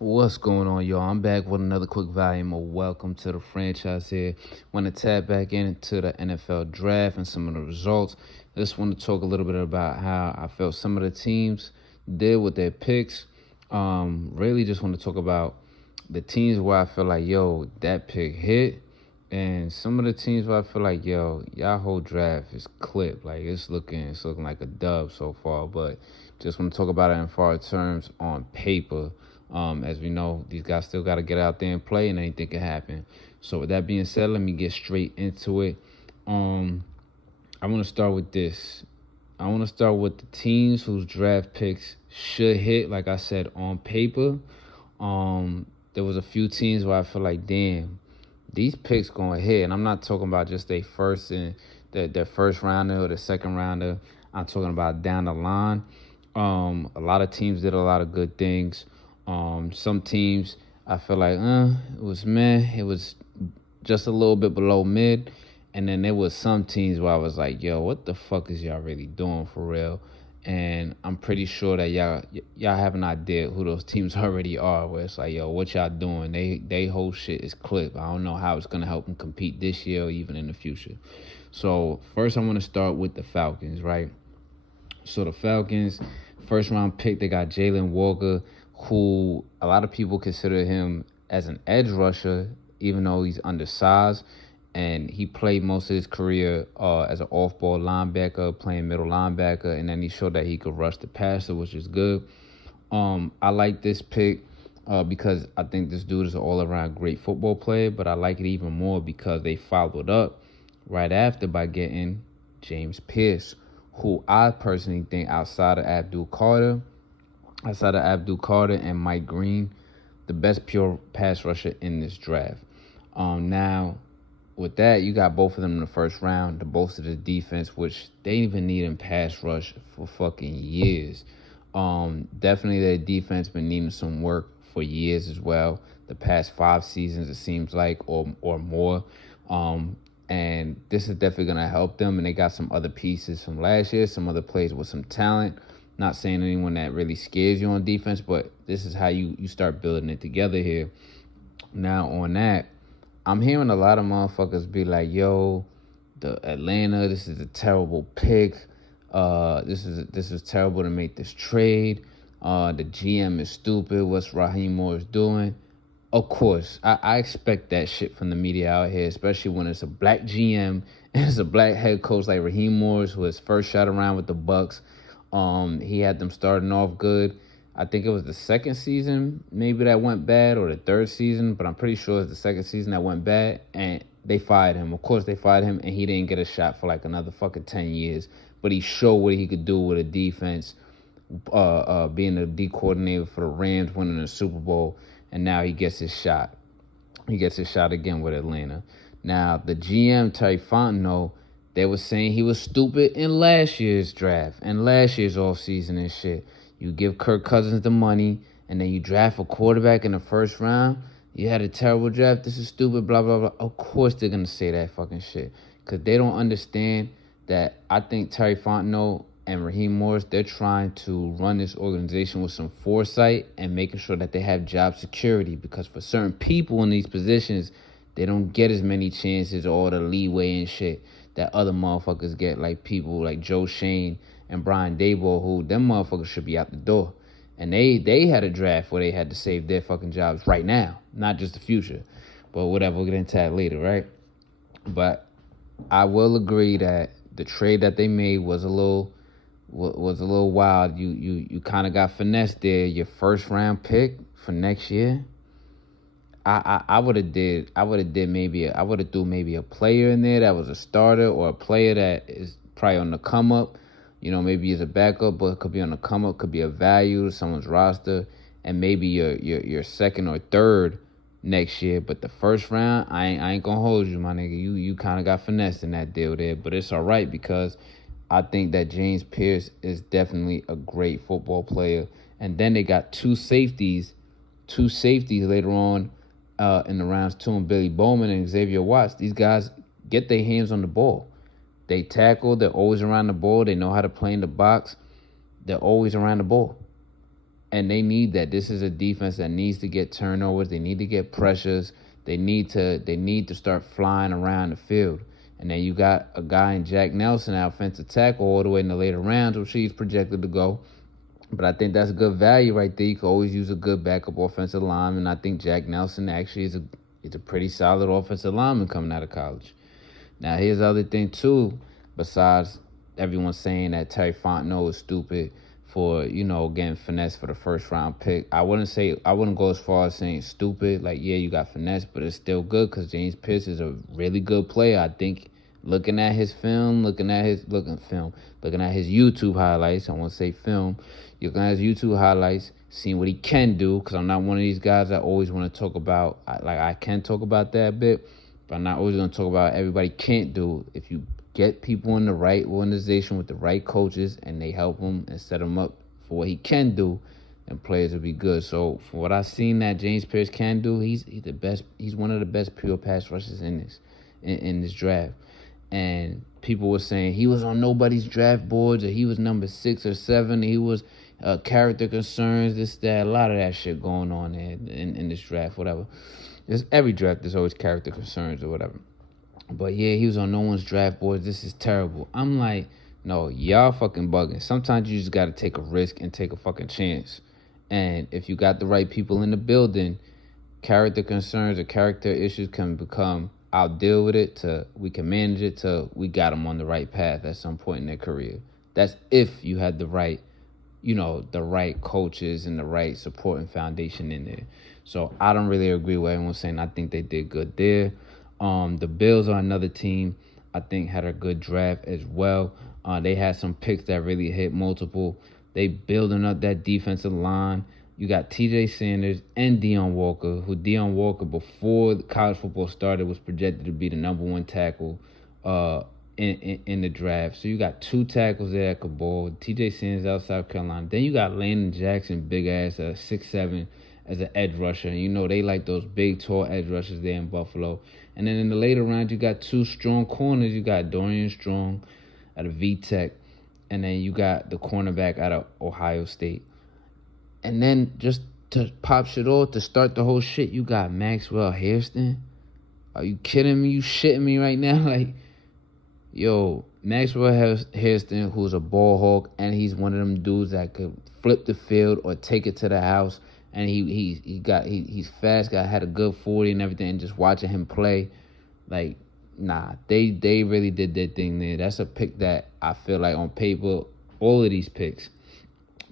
What's going on, y'all? I'm back with another quick volume of Welcome to the Franchise here. Want to tap back into the NFL draft and some of the results. I just want to talk a little bit about how I felt some of the teams did with their picks. Really just want to talk about the teams where I feel like, yo, that pick hit. And some of the teams where I feel like, yo, y'all whole draft is clipped. Like it's looking like a dub so far. But just want to talk about it in far terms on paper. As we know, these guys still got to get out there and play, and anything can happen. So with that being said, let me get straight into it. I want to start with this. I want to start with the teams whose draft picks should hit. Like I said, on paper, there was a few teams where I feel like, damn, these picks gonna hit. And I'm not talking about just their first and their first rounder or the second rounder. I'm talking about down the line. A lot of teams did a lot of good things. Some teams I feel like, it was meh. It was just a little bit below mid. And then there was some teams where I was like, yo, what the fuck is y'all really doing for real? And I'm pretty sure that y'all have an idea who those teams already are. Where it's like, yo, what y'all doing? They whole shit is clip. I don't know how it's gonna help them compete this year or even in the future. So first, I want to start with the Falcons, right? So the Falcons, first round pick, they got Jalen Walker, who a lot of people consider him as an edge rusher, even though he's undersized. And he played most of his career as an off-ball linebacker, playing middle linebacker, and then he showed that he could rush the passer, which is good. I like this pick because I think this dude is an all-around great football player, but I like it even more because they followed up right after by getting James Pierce, who I personally think outside of Abdul Carter and Mike Green, the best pure pass rusher in this draft. Now, with that, you got both of them in the first round to bolster the defense, which they even need in pass rush for fucking years. Definitely their defense been needing some work for years as well. The past 5 seasons, it seems like, or more. And this is definitely gonna help them. And they got some other pieces from last year, some other players with some talent. Not saying anyone that really scares you on defense, but this is how you start building it together here. Now on that, I'm hearing a lot of motherfuckers be like, yo, the Atlanta, this is a terrible pick. This is terrible to make this trade. The GM is stupid. What's Raheem Morris doing? Of course, I expect that shit from the media out here, especially when it's a black GM and it's a black head coach like Raheem Morris, who his first shot around with the Bucks. He had them starting off good. I think it was the second season maybe that went bad, or the third season, but I'm pretty sure it's the second season that went bad, and they fired him. Of course, they fired him, and he didn't get a shot for like another fucking 10 years. But he showed what he could do with a defense, being the D coordinator for the Rams, winning the Super Bowl, and now he gets his shot. He gets his shot again with Atlanta. Now, the GM, Terry Fontenot, they were saying he was stupid in last year's draft and last year's offseason and shit. You give Kirk Cousins the money, and then you draft a quarterback in the first round. You had a terrible draft. This is stupid, blah, blah, blah. Of course they're going to say that fucking shit because they don't understand that I think Terry Fontenot and Raheem Morris, they're trying to run this organization with some foresight and making sure that they have job security, because for certain people in these positions, they don't get as many chances or the leeway and shit that other motherfuckers get, like people like Joe Shane and Brian Daboll, who them motherfuckers should be out the door. And they had a draft where they had to save their fucking jobs right now, not just the future. But whatever, we'll get into that later, right? But I will agree that the trade that they made was a little wild. You kind of got finessed there. Your first round pick for next year. I would have threw maybe a player in there that was a starter, or a player that is probably on the come up. You know, maybe as a backup, but it could be on the come up, could be a value to someone's roster, and maybe your second or third next year. But the first round, I ain't gonna hold you, my nigga. You kind of got finessed in that deal there, but it's all right because I think that James Pierce is definitely a great football player. And then they got two safeties later on in the rounds, too, and Billy Bowman and Xavier Watts. These guys get their hands on the ball. They tackle. They're always around the ball. They know how to play in the box. They're always around the ball. And they need that. This is a defense that needs to get turnovers. They need to get pressures. They need to start flying around the field. And then you got a guy in Jack Nelson, offensive tackle, all the way in the later rounds, which he's projected to go. But I think that's good value right there. You can always use a good backup offensive lineman. I think Jack Nelson actually is a pretty solid offensive lineman coming out of college. Now, here's the other thing, too, besides everyone saying that Terry Fontenot is stupid for, getting finesse for the first-round pick. I wouldn't go as far as saying stupid. Like, yeah, you got finesse, but it's still good because James Pickz is a really good player. I think looking at his YouTube highlights, I won't say film, looking at his YouTube highlights, seeing what he can do, because I'm not one of these guys that always want to talk about, I can talk about that a bit, but I'm not always going to talk about everybody can't do. If you get people in the right organization with the right coaches and they help him and set him up for what he can do, then players will be good. So for what I've seen that James Pickz can do, he's the best. He's one of the best pure pass rushers in this draft. And people were saying he was on nobody's draft boards, or he was number 6 or 7. He was character concerns, this, that, a lot of that shit going on in this draft, whatever. Every draft, there's always character concerns or whatever. But yeah, he was on no one's draft board. This is terrible. I'm like, no, y'all fucking bugging. Sometimes you just got to take a risk and take a fucking chance. And if you got the right people in the building, character concerns or character issues can become, I'll deal with it, to we can manage it, to we got them on the right path at some point in their career. That's if you had the right, the right coaches and the right support and foundation in there. So I don't really agree with everyone saying. I think they did good there. The Bills are another team I think had a good draft as well. They had some picks that really hit multiple. They building up that defensive line. You got T.J. Sanders and Deion Walker, who Deion Walker, before college football started, was projected to be the number 1 tackle in the draft. So you got 2 tackles there that could ball. T.J. Sanders out of South Carolina. Then you got Landon Jackson, big ass, 6'7", as an edge rusher. And they like those big, tall edge rushers there in Buffalo. And then in the later rounds, you got 2 strong corners. You got Dorian Strong out of VTech. And then you got the cornerback out of Ohio State. And then just to pop shit off, to start the whole shit, you got Maxwell Hairston. Are you kidding me? You shitting me right now? Like, yo, Maxwell Hairston, who's a ball hawk, and he's one of them dudes that could flip the field or take it to the house. And he's fast, had a good 40 and everything. And just watching him play, like, nah, they really did their thing there. That's a pick that I feel like on paper, all of these picks,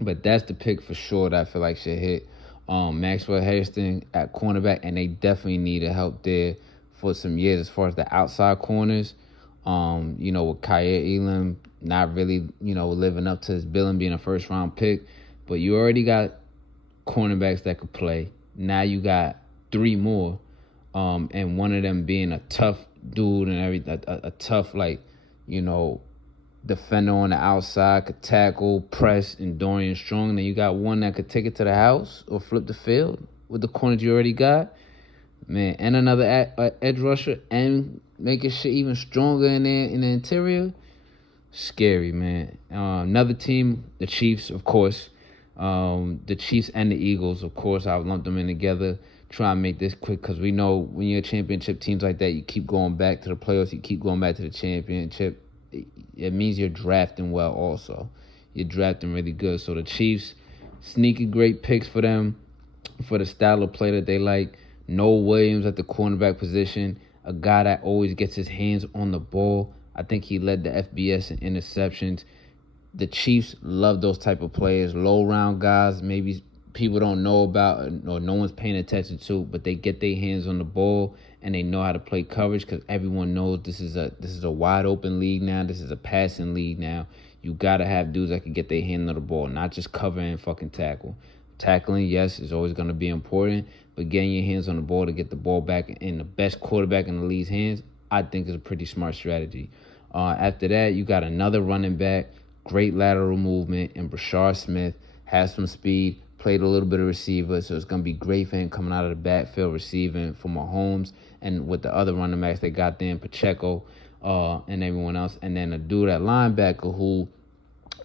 but that's the pick for sure that I feel like should hit. Maxwell Hairston at cornerback, and they definitely needed help there for some years as far as the outside corners. With Kyer Elam not really, living up to his billing, being a first-round pick. But you already got cornerbacks that could play. Now you got 3 more, and one of them being a tough dude and everything, a tough, defender on the outside, could tackle, press, and Dorian Strong. Then you got one that could take it to the house or flip the field with the corners you already got. Man, and another edge rusher, and making shit even stronger in the interior. Scary, man. Another team, the Chiefs, of course. The Chiefs and the Eagles, of course. I've lumped them in together. Try and make this quick, because we know when you're championship teams like that, you keep going back to the playoffs, you keep going back to the championship. It means you're drafting well also. You're drafting really good. So the Chiefs, sneaky great picks for them, for the style of play that they like. Noah Williams at the cornerback position, a guy that always gets his hands on the ball. I think he led the FBS in interceptions. The Chiefs love those type of players, low-round guys, maybe people don't know about or no one's paying attention to, but they get their hands on the ball and they know how to play coverage, because everyone knows this is a wide-open league now. This is a passing league now. You got to have dudes that can get their hand on the ball, not just cover and fucking tackle. Tackling, yes, is always going to be important, but getting your hands on the ball to get the ball back in the best quarterback in the league's hands, I think is a pretty smart strategy. After that, you got another running back, great lateral movement, and Brashard Smith has some speed, played a little bit of receiver, so it's going to be great for him coming out of the backfield receiving for Mahomes, and with the other running backs they got there, Pacheco and everyone else. And then a dude at linebacker who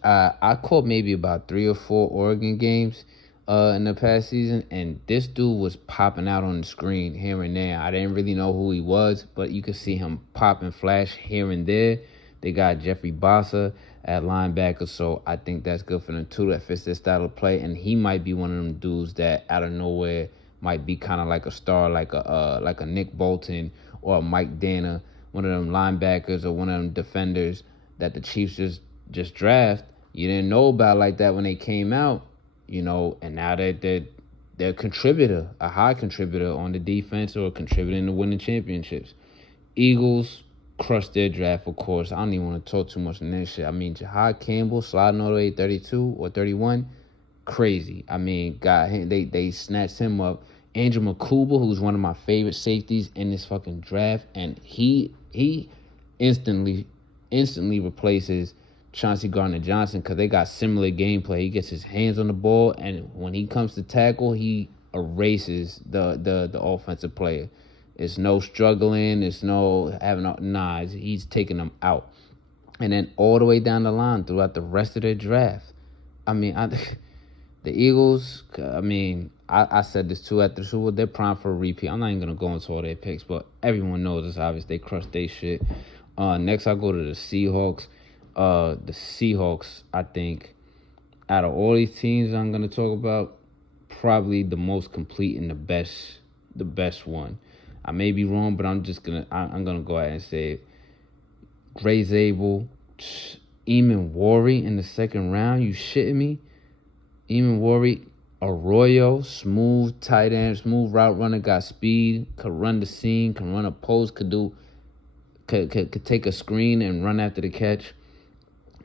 I caught maybe about 3 or 4 Oregon games. in the past season, and this dude was popping out on the screen here and there. I didn't really know who he was, but you could see him pop and flash here and there. They got Jeffrey Bossa at linebacker, so I think that's good for them too. That fits their style of play, and he might be one of them dudes that out of nowhere might be kind of like a star, like a Nick Bolton or a Mike Danner, one of them linebackers or one of them defenders that the Chiefs just draft. You didn't know about like that when they came out, and now they're a contributor, a high contributor on the defense or contributing to winning championships. Eagles crushed their draft, of course. I don't even want to talk too much on that shit. I mean, Jahad Campbell sliding all the way 32 or 31, crazy. I mean, they snatched him up. Andrew McCouble, who's one of my favorite safeties in this fucking draft, and he instantly replaces Chauncey Gardner-Johnson because they got similar gameplay. He gets his hands on the ball, and when he comes to tackle, he erases the offensive player. It's no struggling. It's no having he's taking them out. And then all the way down the line throughout the rest of their draft. I mean, the Eagles, I said this too after the Super Bowl, they're prime for a repeat. I'm not even going to go into all their picks, but everyone knows it's obvious. They crushed their shit. Next, I'll go to the Seahawks. The Seahawks, I think, out of all these teams I'm going to talk about, probably the most complete and the best one. I may be wrong, but I'm gonna go ahead and say it. Gray Zabel, Eamon Worry in the second round. You shitting me? Eamon Worry, Arroyo, smooth tight end, smooth route runner, got speed, could run the seam, can run a post, could take a screen and run after the catch.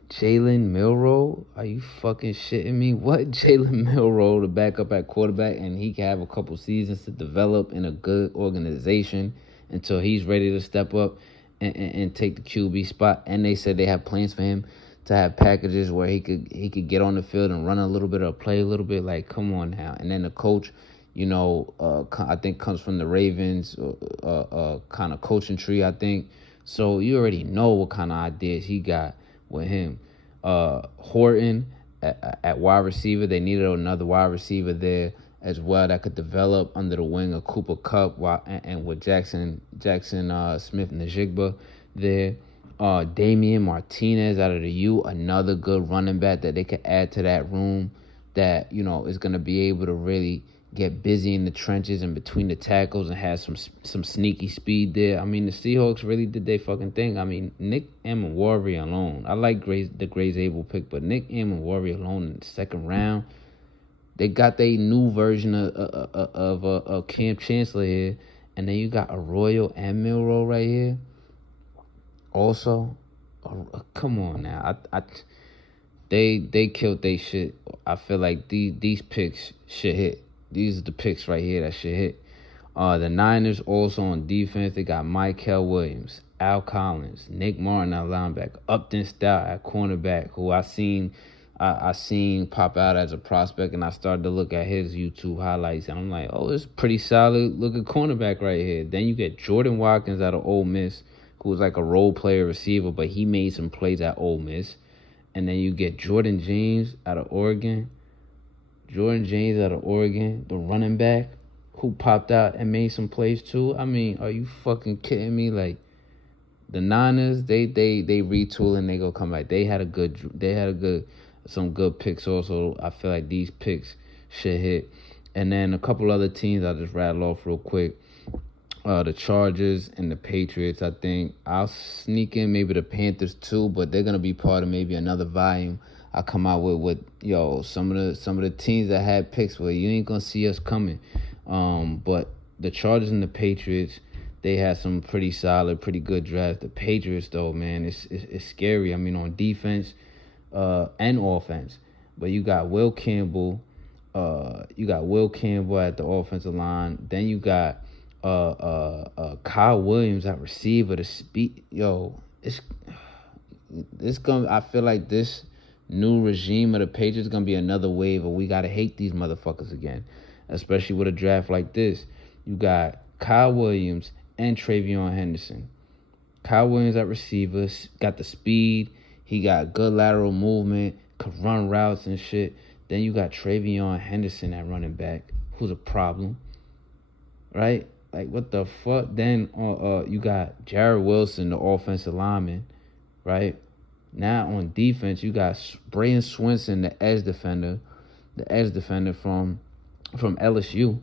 Jalen Milroe, are you fucking shitting me? What? Jalen Milroe to back up at quarterback, and he can have a couple seasons to develop in a good organization until he's ready to step up and take the QB spot. And they said they have plans for him to have packages where he could get on the field and run a little bit or play a little bit. Like, come on now. And then the coach, I think comes from the Ravens kind of coaching tree, I think. So you already know what kind of ideas he got with him. Horton at wide receiver. They needed another wide receiver there as well that could develop under the wing of Cooper Kupp and with Jackson Smith-Njigba there. Damian Martinez out of the U, another good running back that they could add to that room that, is going to be able to really get busy in the trenches and between the tackles and have some sneaky speed there. I mean, the Seahawks really did their fucking thing. I mean, Nick Ammanwari alone. I like the Gray Zabel pick, but Nick Ammanwari alone in the second round, they got their new version of Cam Chancellor here, and then you got Arroyo and Milroe right here. Also, come on now, they killed their shit. I feel like these picks should hit. These are the picks right here that should hit. The Niners also on defense. They got Michael Williams, Al Collins, Nick Martin at linebacker, Upton Stout at cornerback, who I seen pop out as a prospect, and I started to look at his YouTube highlights, and I'm like, oh, it's pretty solid looking cornerback right here. Then you get Jordan Watkins out of Ole Miss, who was like a role player receiver, but he made some plays at Ole Miss. And then you get Jordan James out of Oregon. The running back, who popped out and made some plays too. I mean, are you fucking kidding me? Like, the Niners, they retool and they go come back. They had some good picks also. I feel like these picks should hit. And then a couple other teams I'll just rattle off real quick. The Chargers and the Patriots, I think. I'll sneak in maybe the Panthers too, but they're gonna be part of maybe another volume I come out with some of the teams that had picks where you ain't gonna see us coming. But the Chargers and the Patriots, they had some pretty solid, pretty good drafts. The Patriots though, man, it's scary. I mean, on defense and offense. But you got Will Campbell at the offensive line. Then you got Kyle Williams at receiver. The speed, I feel like this new regime of the Patriots is gonna be another wave of we gotta hate these motherfuckers again, especially with a draft like this. You got Kyle Williams and Travion Henderson. Kyle Williams at receiver, got the speed. He got good lateral movement, could run routes and shit. Then you got Travion Henderson at running back, who's a problem, right? Like, what the fuck? Then you got Jared Wilson, the offensive lineman, right? Now on defense, you got Braden Swinson, the edge defender from LSU.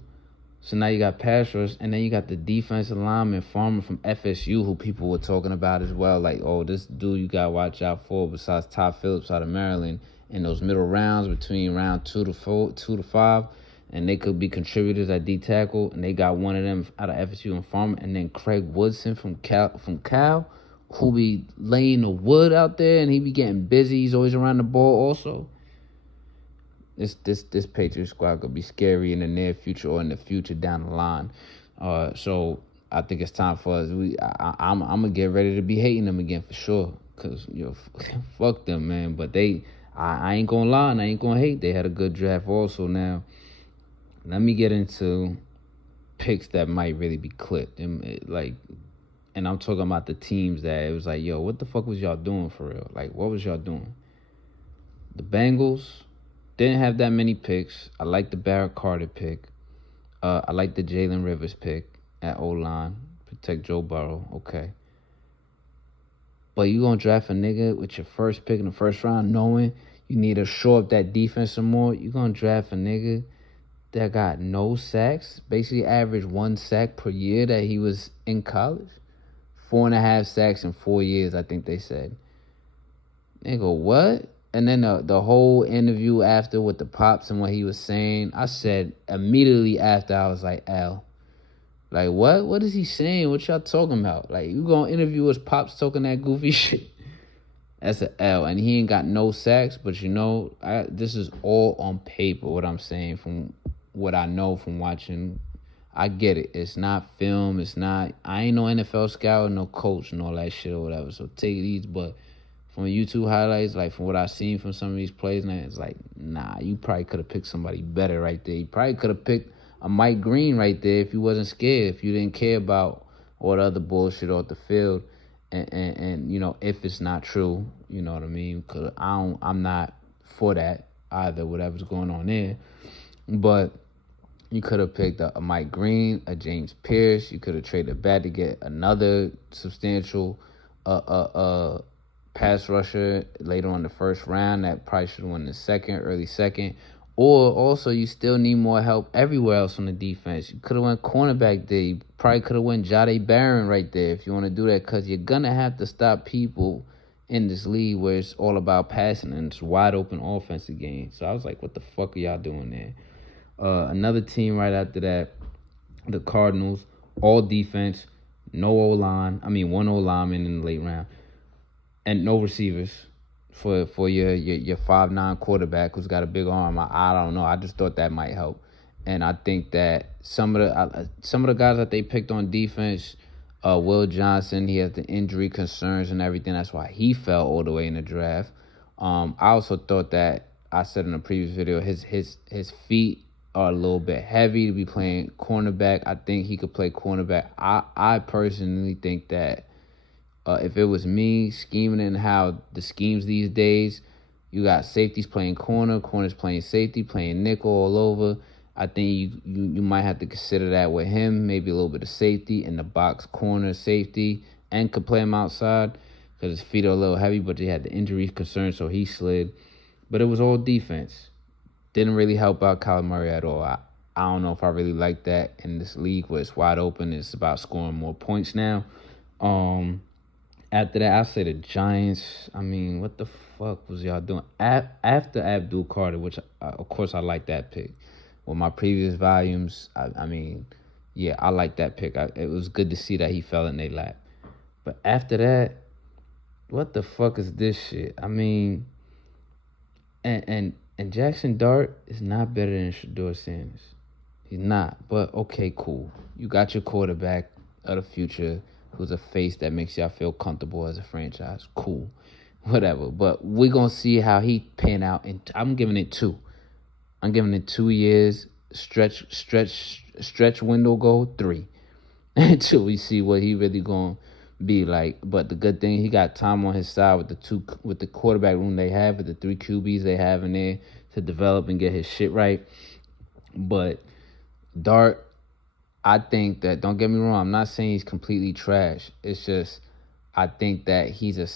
So now you got pass rush, and then you got the defensive lineman Farmer from FSU, who people were talking about as well. Like, oh, this dude you got to watch out for, besides Todd Phillips out of Maryland, in those middle rounds between round 2 to 5. And they could be contributors at D tackle. And they got one of them out of FSU and Farmer. And then Craig Woodson from Cal, who be laying the wood out there, and he be getting busy. He's always around the ball also. This Patriot squad could be scary in the near future or in the future down the line. So I think it's time for us. I'm gonna get ready to be hating them again for sure. Cause fuck them, man. But I ain't gonna lie and I ain't gonna hate. They had a good draft also. Now let me get into picks that might really be clipped. And I'm talking about the teams that it was like, yo, what the fuck was y'all doing for real? Like, what was y'all doing? The Bengals didn't have that many picks. I like the Barrett Carter pick. I like the Jalen Rivers pick at O-line. Protect Joe Burrow. Okay. But you going to draft a nigga with your first pick in the first round knowing you need to shore up that defense some more? You going to draft a nigga that got no sacks? Basically averaged 1 sack per year that he was in college? 4.5 sacks in 4 years, I think they said. Nigga, what? And then the whole interview after with the Pops and what he was saying, I said immediately after, I was like, Al, like, what? What is he saying? What y'all talking about? Like, you gonna interview his Pops talking that goofy shit? That's an L. And he ain't got no sacks, but this is all on paper, what I'm saying, from what I know from watching. I get it. It's not film. I ain't no NFL scout, no coach, and all that shit or whatever. So take these, but from YouTube highlights, like from what I've seen from some of these plays, man, it's like, nah, you probably could have picked somebody better right there. You probably could have picked a Mike Green right there if you wasn't scared, if you didn't care about all the other bullshit off the field, and if it's not true, you know what I mean? Because I'm not for that either, whatever's going on there. But you could have picked a Mike Green, a James Pierce. You could have traded back to get another substantial pass rusher later on the first round that probably should have won the early second. Or also you still need more help everywhere else on the defense. You could have went cornerback there. You probably could have went Jahdae Barron right there if you want to do that, because you're going to have to stop people in this league where it's all about passing and it's wide open offensive game. So I was like, what the fuck are y'all doing there? Another team right after that, the Cardinals, all defense, no O-line. I mean, one O-lineman in the late round. And no receivers for your 5'9" quarterback who's got a big arm. I don't know. I just thought that might help. And I think that some of the guys that they picked on defense, Will Johnson, he has the injury concerns and everything. That's why he fell all the way in the draft. I also thought that, I said in a previous video, his feet are a little bit heavy to be playing cornerback. I think he could play cornerback. I personally think that if it was me scheming in how the schemes these days, you got safeties playing corners playing safety, playing nickel all over. I think you might have to consider that with him, maybe a little bit of safety in the box, corner, safety, and could play him outside because his feet are a little heavy, but he had the injury concern, so he slid. But it was all defense. Didn't really help out Kyler Murray at all. I don't know if I really like that in this league where it's wide open. It's about scoring more points now. After that, I say the Giants. I mean, what the fuck was y'all doing? After Abdul Carter, which, of course, I like that pick. With my previous volumes, I mean, yeah, I like that pick. It was good to see that he fell in their lap. But after that, what the fuck is this shit? I mean, and Jackson Dart is not better than Shedeur Sanders. He's not. But, okay, cool. You got your quarterback of the future who's a face that makes y'all feel comfortable as a franchise. Cool. Whatever. But we're going to see how he pan out. And I'm giving it 2. I'm giving it 2 years. Stretch window goal 3. Until we see what he really going to be like. But the good thing, he got time on his side with the quarterback room they have, with the 3 QBs they have in there. to develop and get his shit right. But Dart, I think that, don't get me wrong, I'm not saying he's completely trash. It's just I think that he's a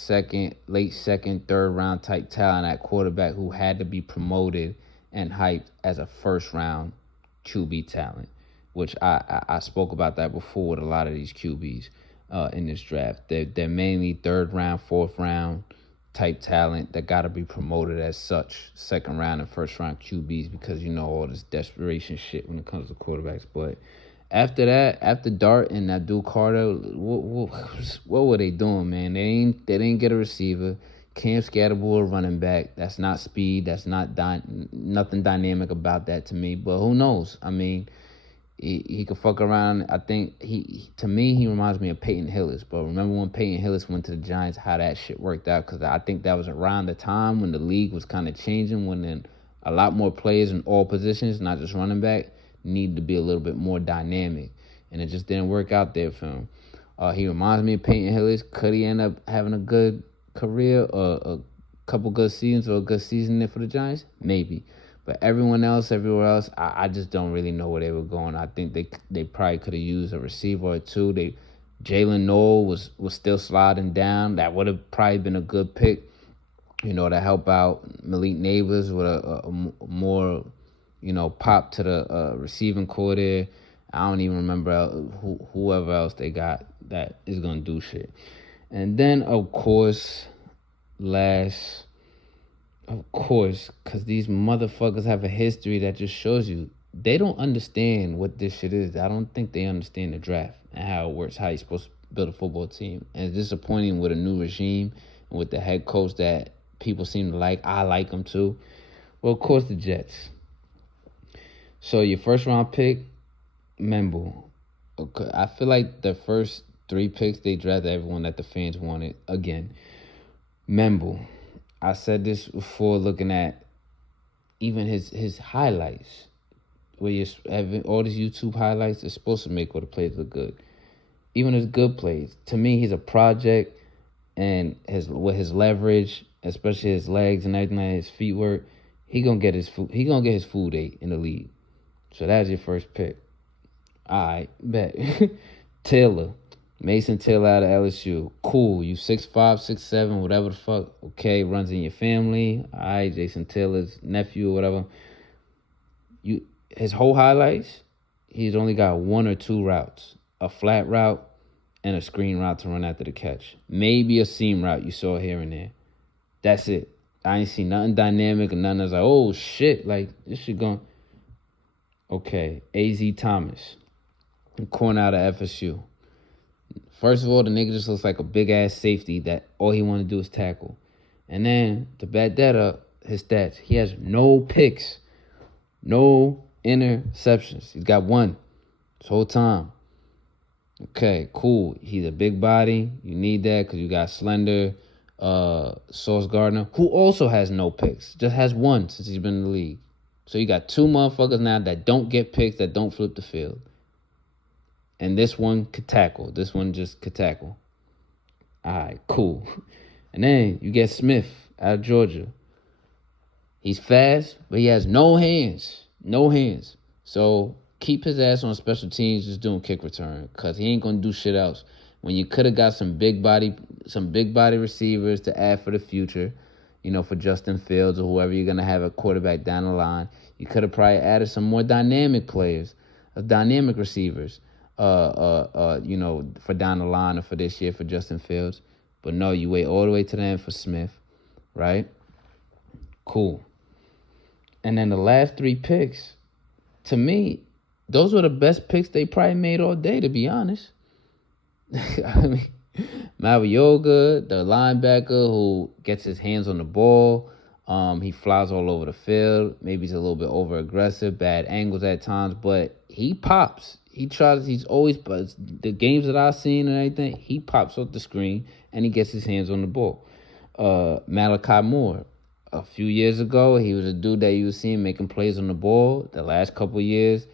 late second, third round type talent at quarterback who had to be promoted and hyped as a first round QB talent, which I spoke about that before with a lot of these QBs in this draft. They're mainly third round, fourth round type talent that got to be promoted as such, second round and first round QBs, because you know all this desperation shit when it comes to quarterbacks. But after that, after Dart and Abdul Carter, what were they doing, man? They didn't get a receiver. Cam Scatterbull, a running back. That's not speed. That's not nothing dynamic about that to me. But who knows? I mean, he could fuck around. I think to me, he reminds me of Peyton Hillis. But remember when Peyton Hillis went to the Giants, how that shit worked out? Because I think that was around the time when the league was kind of changing, when then a lot more players in all positions, not just running back, needed to be a little bit more dynamic. And it just didn't work out there for him. He reminds me of Peyton Hillis. Could he end up having a good career or a couple good seasons or a good season there for the Giants? Maybe. But everywhere else, I just don't really know where they were going. I think they probably could have used a receiver or two. Jalen Noel was still sliding down. That would have probably been a good pick, to help out Malik Neighbors with a more, pop to the receiving core there. I don't even remember whoever else they got that is going to do shit. And then, of course, because these motherfuckers have a history that just shows you they don't understand what this shit is. I don't think they understand the draft and how it works, how you're supposed to build a football team. And it's disappointing with a new regime and with the head coach that people seem to like. I like him too. Well, of course, the Jets. So your first round pick, Memble. Okay, I feel like the first 3 picks, they drafted everyone that the fans wanted. Again, Memble. I said this before, looking at even his highlights, where you're having all these YouTube highlights, it's supposed to make all the plays look good. Even his good plays. To me, he's a project, and with his leverage, especially his legs and everything, like his feet work, he gonna get his food ate in the league. So that's your first pick. All right, bet. Taylor. Mason Taylor out of LSU. Cool. You 6'5", 6'7", whatever the fuck. Okay, runs in your family. All right, Jason Taylor's nephew or whatever. His whole highlights, he's only got 1 or 2 routes. A flat route and a screen route to run after the catch. Maybe a seam route you saw here and there. That's it. I ain't seen nothing dynamic and nothing that's like, oh, shit, like, this shit going. Okay, A.Z. Thomas. Corner out of FSU. First of all, the nigga just looks like a big-ass safety that all he want to do is tackle. And then, to back that up, his stats. He has no picks. No interceptions. He's got 1 this whole time. Okay, cool. He's a big body. You need that because you got slender Sauce Gardner, who also has no picks. Just has 1 since he's been in the league. So you got 2 motherfuckers now that don't get picks, that don't flip the field. And this one could tackle. This one just could tackle. All right, cool. And then you get Smith out of Georgia. He's fast, but he has no hands. No hands. So keep his ass on special teams just doing kick return, because he ain't going to do shit else. When you could have got some big body receivers to add for the future, for Justin Fields or whoever you're going to have a quarterback down the line, you could have probably added some more dynamic players, dynamic receivers. For down the line or for this year for Justin Fields. But no, you wait all the way to the end for Smith, right? Cool. And then the last 3 picks, to me, those were the best picks they probably made all day, to be honest. I mean, Mavioga, the linebacker who gets his hands on the ball, he flies all over the field. Maybe he's a little bit over-aggressive, bad angles at times, but he pops. He's always, the games that I've seen and everything, he pops off the screen and he gets his hands on the ball. Malachi Moore, a few years ago, he was a dude that you were seeing making plays on the ball. The last couple of years,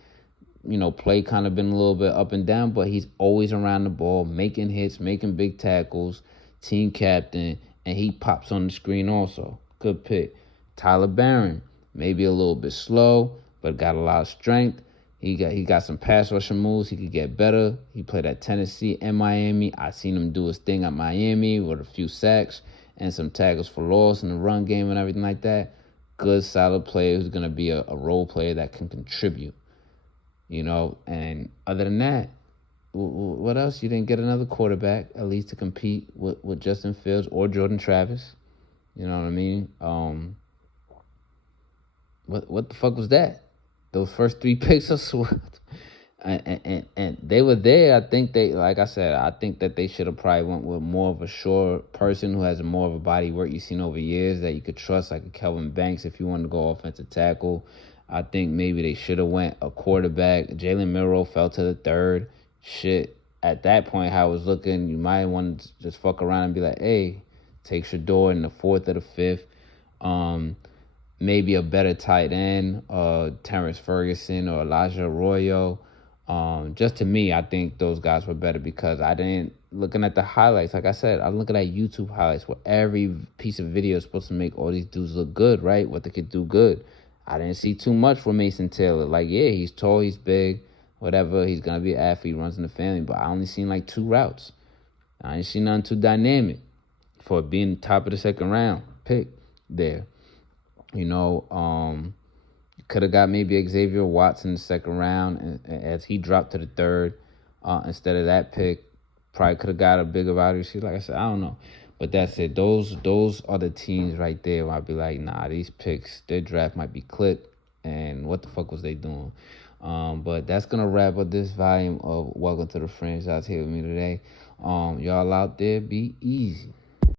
play kind of been a little bit up and down, but he's always around the ball, making hits, making big tackles, team captain, and he pops on the screen also. Good pick. Tyler Barron, maybe a little bit slow, but got a lot of strength. He got some pass rushing moves. He could get better. He played at Tennessee and Miami. I seen him do his thing at Miami with a few sacks and some tackles for loss in the run game and everything like that. Good, solid player who's going to be a role player that can contribute, And other than that, what else? You didn't get another quarterback, at least to compete with Justin Fields or Jordan Travis. You know what I mean? What the fuck was that? Those first 3 picks are swept. And they were there. I think like I said, I think that they should have probably went with more of a sure person who has more of a body work you've seen over years that you could trust, like a Kelvin Banks if you wanted to go offensive tackle. I think maybe they should have went a quarterback. Jalen Milroe fell to the 3rd. Shit, at that point, how it was looking, you might want to just fuck around and be like, hey, take Shador in the 4th or the 5th. Maybe a better tight end, Terrence Ferguson or Elijah Arroyo. Just to me, I think those guys were better because I didn't, looking at the highlights, like I said, I'm looking at YouTube highlights where every piece of video is supposed to make all these dudes look good, right? What they could do good. I didn't see too much for Mason Taylor. Like, yeah, he's tall, he's big, whatever. He's going to be an athlete, runs in the family. But I only seen like 2 routes. I ain't seen nothing too dynamic for being top of the 2nd round pick there. Could have got maybe Xavier Watts in the 2nd round as he dropped to the 3rd instead of that pick. Probably could have got a bigger wide receiver. Like I said, I don't know. But that's it. Those are the teams right there where I'd be like, nah, these picks, their draft might be clipped. And what the fuck was they doing? But that's going to wrap up this volume of Welcome to the Franchize here with me today. Y'all out there, be easy.